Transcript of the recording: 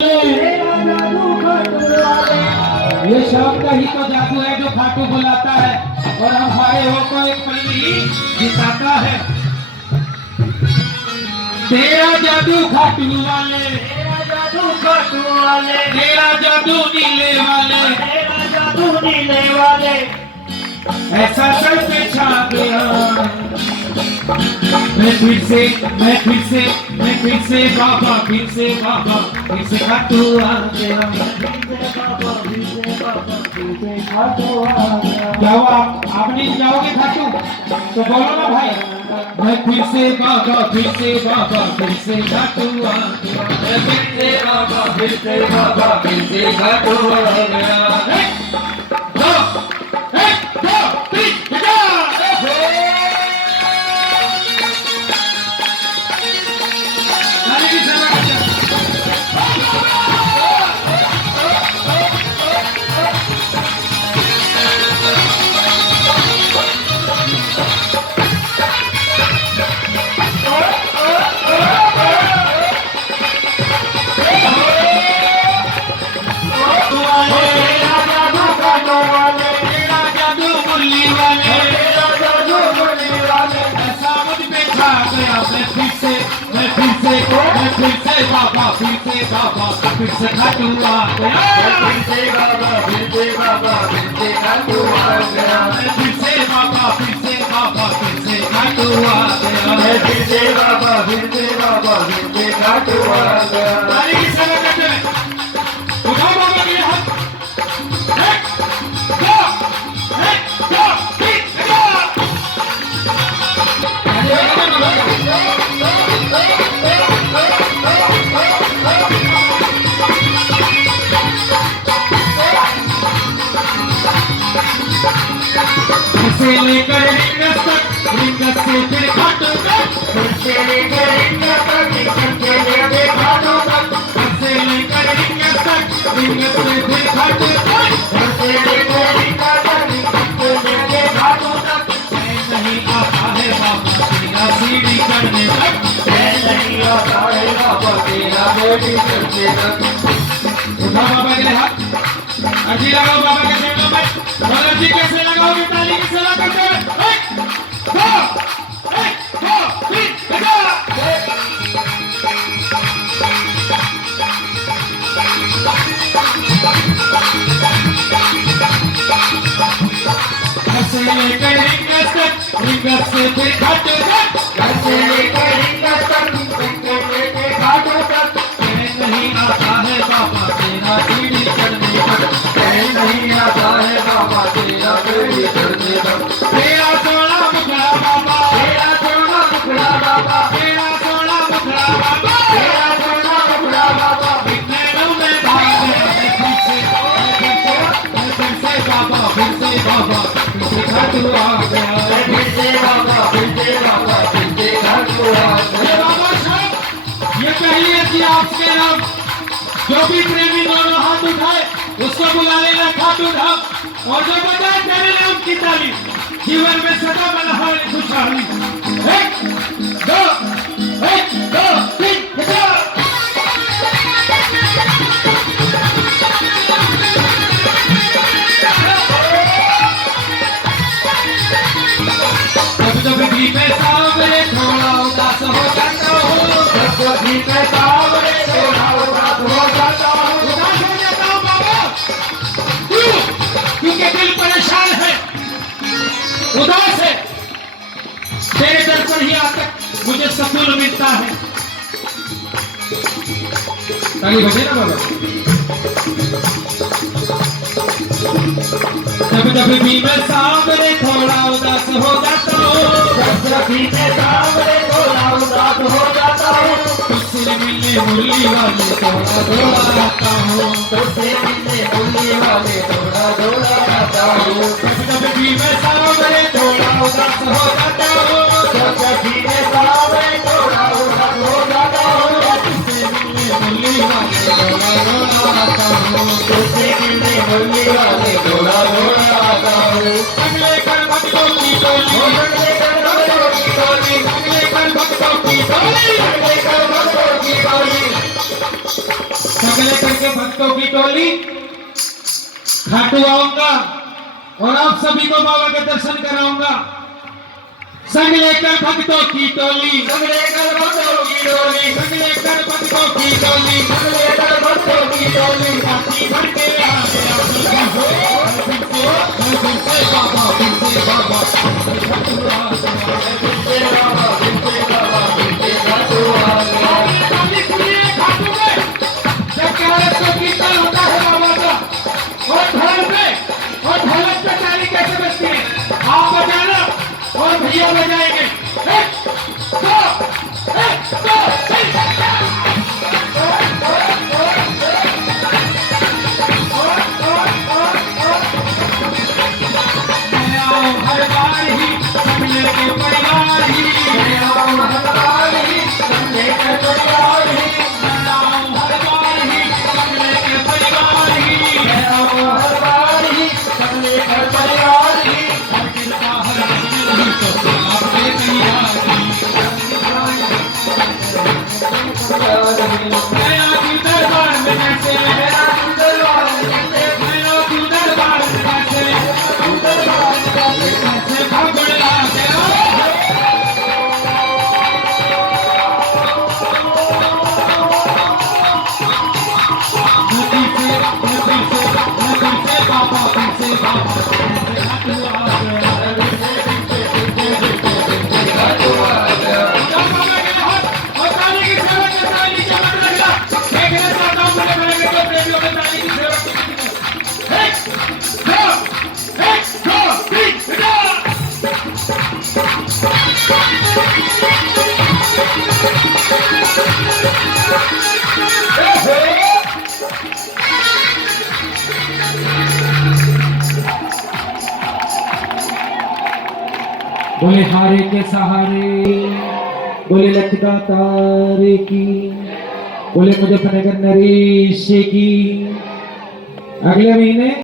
ये शाम का ही तो जादू है जो खाटू बुलाता है और हमारे हो को एक पल्ली जिताता है। तेरा जादू खाटू वाले, तेरा जादू खाटू वाले, तेरा जादू नीले वाले, तेरा जादू नीले वाले, ऐसा सर पे छा गया। मैं फिर से बाबा, फिर से खाटू आ गया। क्या हुआ, आप नहीं जाओगे खाटू तो बोलो ना भाई। मैं फिर से बाबा, फिर से खाटू आ गया। मैं फिर से बाबा, फिर से खाटू आ गया। मैं फिर से बाबा, फिर से खाटू आ गया। फिर से बाबा, फिर से खाटू आ गया। फिर से बाबा, फिर से खाटू आ गया। फिर से बाबा, फिर से खाटू आ गया। ताली की सेवा करते हैं। उठाओ बाबा के हाथ। एक, दो, तीन, से लेकर रिंग से फिर खाटू तक, से लेकर रिंग तक, से लेकर खाटू तक, से लेकर रिंग से फिर खाटू तक, से लेकर रिंग तक, से लेकर खाटू तक। नहीं आता है बाबा तेरा सीढ़ी करने तक, नहीं आता है बाबा तेरा बेटी करने तक। उठा बाबा के हाथ, अर्जी लगाओ बाबा के चरणों में। बोलो जी कैसे लगाओगे ताली की सेवा करते हुए। एक, दो, तीन, से लेकर रिंग से फिर खाटू तक, से लेकर रिंग तक, से लेकर खाटू तक। नहीं आता है बाबा तेरा सीढ़ी करने तक, नहीं आता है बाबा तेरा बेटी करने तक। तेरा सोना मुखड़ा बाबा, तेरा सोना मुखड़ा बाबा, तेरा सोना मुखड़ा बाबा, तेरा सोना मुखड़ा बाबा। नैनों में भाग है। मैं फिर से बाबा, फिर से खाटू आ गया। फिर से बाबा, फिर से खाटू आ गया। ये बाबा साहब ये कहिए कि आपके नाम जो भी प्रेमी दोनों हाथ उठाए उसको बुला लेना खाटू धाम, और जो बजाए तेरे नाम की ताली जीवन में सदा बना हो खुशहाली। एक, दो, तीन, चार। कभी मैं सामने थोड़ा उदास हो जाता हूँ, कभी मैं सामने थोड़ा उदास हो जाता हूँ। उदास हो जाता हूँ बाबा। क्यों? क्योंकि दिल परेशान है, उदास है। तेरे दर पर ही आकर मुझे सुकून मिलता है। ताली बजे ना बाबा। कभी मैं सामने थोड़ा उदास हो जाता हूँ, कभी मैं सामने थोड़ा उदास हो जाता हूँ। तुझसे मिलने मुरली वाले थोड़ा आता हूँ, तुझसे मिलने बोलने वाले थोड़ा आता हूँ। कभी मैं सामने थोड़ा उदास हो जाता हूँ, कभी मैं सामने थोड़ा उदास हो जाता हूँ। तुझसे मिलने मुरली वाले थोड़ा आता हूँ, तुझसे मिलने बोलने वाले थोड़ा आता हूँ। अगले कर भक्तों की टोली, अगले कर भक्तों की टोली, अगले कर भक्तों की टोली, अगले कर भक्तों की टोली। सगले करके भक्तों की टोली खाटू आऊंगा और आप सभी को बाबा के दर्शन कराऊंगा। संग लेकर भक्तों की टोली, संग लेकर भक्तों की टोली, संग लेकर भक्तों की टोली, संग लेकर भक्तों की टोली, पार्टी भर के आ गया फिर से बाबा, फिर से बाबा, फिर से बाबा, फिर से खाटू आ गया। ताली सुनिए खाटू में, जब 1100 कीर्तन होता है बाबा का, और ढोल पे और ढोलक पे ताली कैसे बजती है? आप बजाना और भैया बजाएंगे। एक, दो, एक, दो, मैं आऊं हर बार ही, सब लेके परिवार ही, मैं आऊं हर बार ही, सब लेकर परिवार ही, मैं आऊं हर बार ही, सब लेके परिवार ही, मैं आऊं हर बार ही, सब लेकर परिवार ही। हर किरता हर महीने ही तो आपके तैयार ही। मैं आती दरबार में कैसे, मैं आती दरबार में कैसे, कैसे भगड़ ला गया। नदी से बाबा, फिर से बाबा, फिर से खाटू आ गया। खाटू आ गया। जब बाबा के हाथ और ताली की सेवा के ताली चमक लगा, देखने चाहता हूं मुझे बड़े बेटे प्रेमियों में ताली की सेवा की। एक, दो, तीन, चार। बोले हारे के सहारे, बोले लखदातारे की, बोले मुजफ्फरनगर नरेश की। अगले महीने